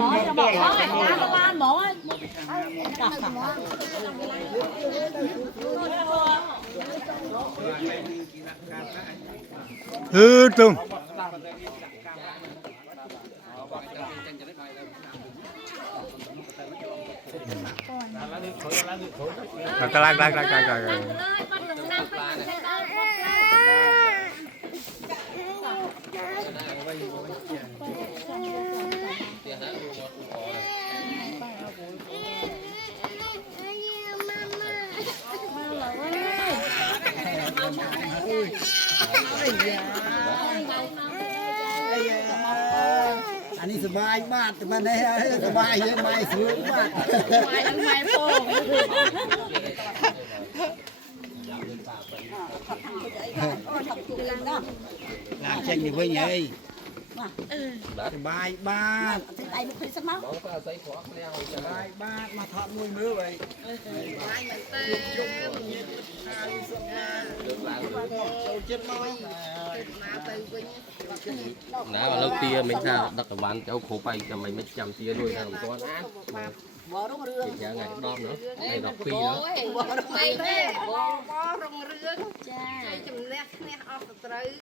หมอจะบอกว่าน้ำละลานหมอตึงกลางอันนี้สบายมากแต่มันได้สบายยังไม่สวยมากไม่โป้งลากเช่นอยู่เพื่อนไงสบายบ้านสบายบ้านมาทอดมวยมือไปnào lâu tia mình sao đặt cái bán cháu khổ bay cho mình mới chăm tia đuôi thằng con á thì ngày đom nữa này đọc phi nữa